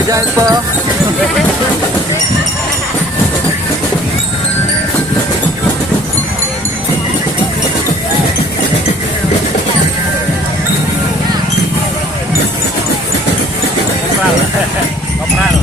Kejahit po. Comprado.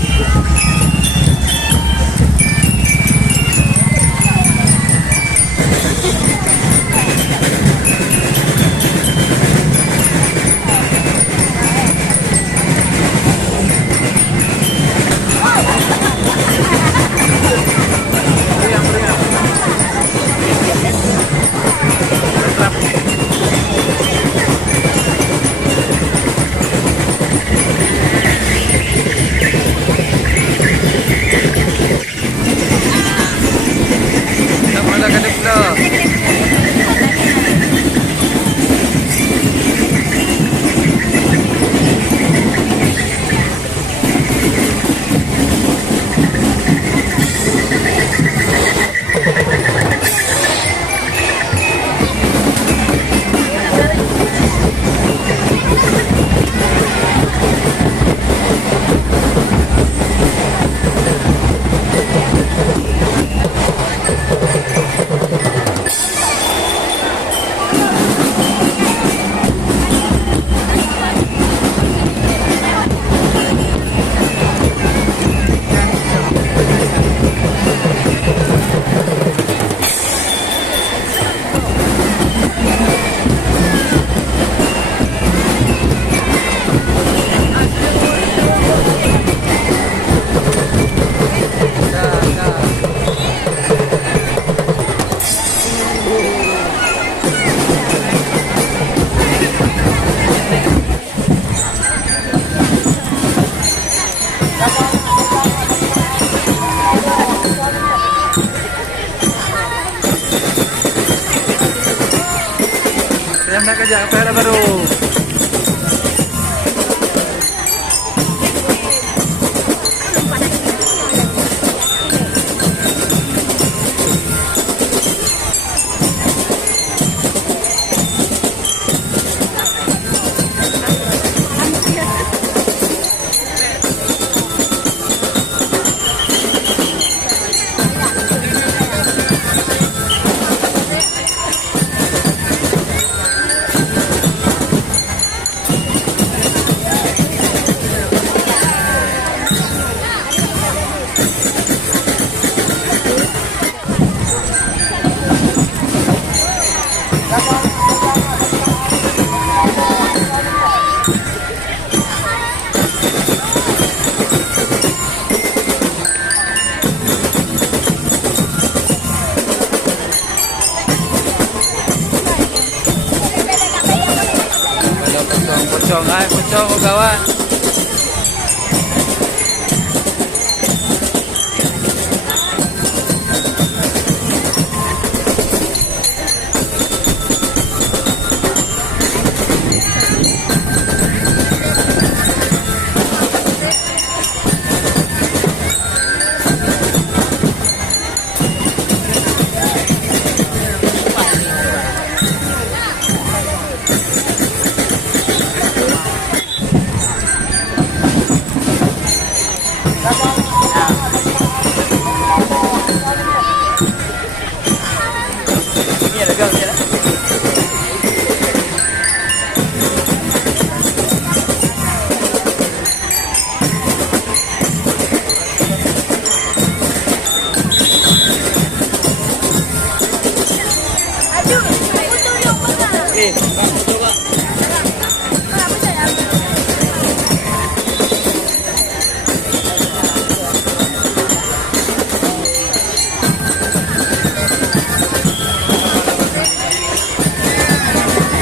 Yang nak kerja apa baru? Pocong, pocong kawan.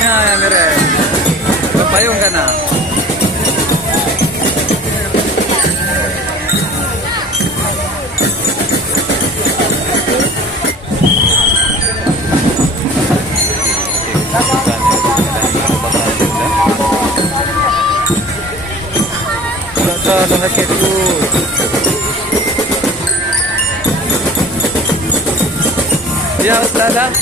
Yang keren. Tonton raketku. Ya Ustazah.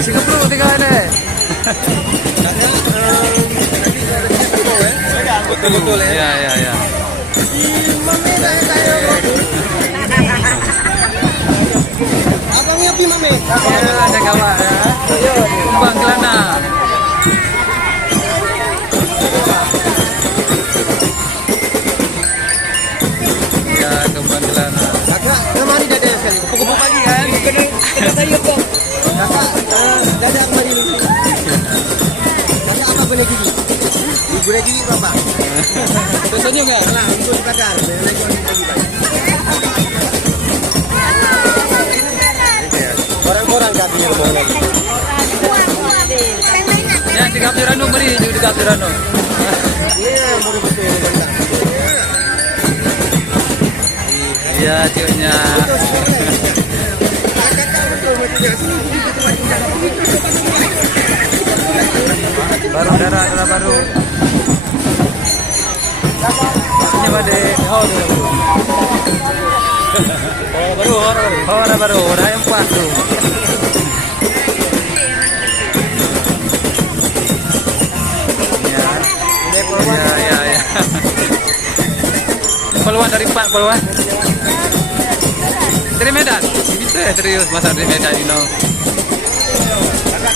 Singapura tinggal ni. Betul-betul ya. Ya. Abangnya pi mame. Ya, ada kawan ya. Kumbang Kelana. Ya, Kumbang Kelana. Kakak, kemari dada sekali. Pukul pagi kan? Kena sayur kok. Kakak, dada kemari dulu. Kakak apa boleh gigi? Boleh gigi apa? Senyum ya? Alah, untuk dibakar. Boleh gigi bagi. Orang-orang katanya ngomong lagi. Ya, di Kapirano mari, di Kapirano. Iya, baru betul ini benda. Iya, cunya. Kakak betul betul. Baru darah baru. Ini bade. Orang baru. Orang yang kuat tu. Ya. Peluang dari Pak, peluang. Dari Medan. Bisa ya serius masa dari Medan ini.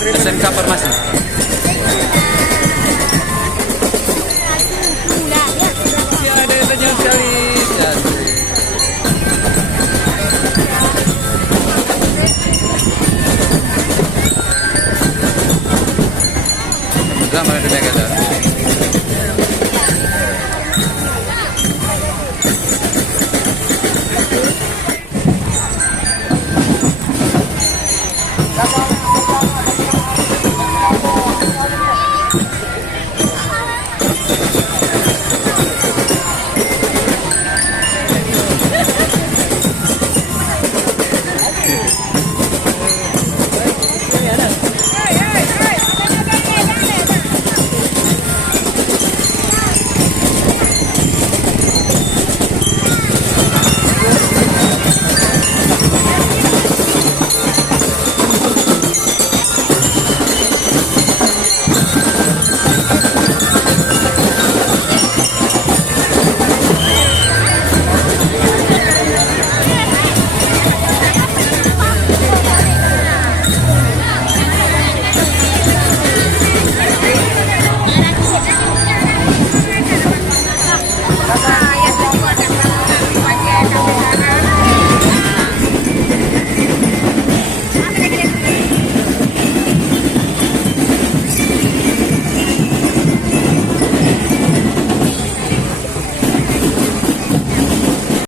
SMK Farmasi. Ya, ada banyak sekali. Mudah mana dia kata.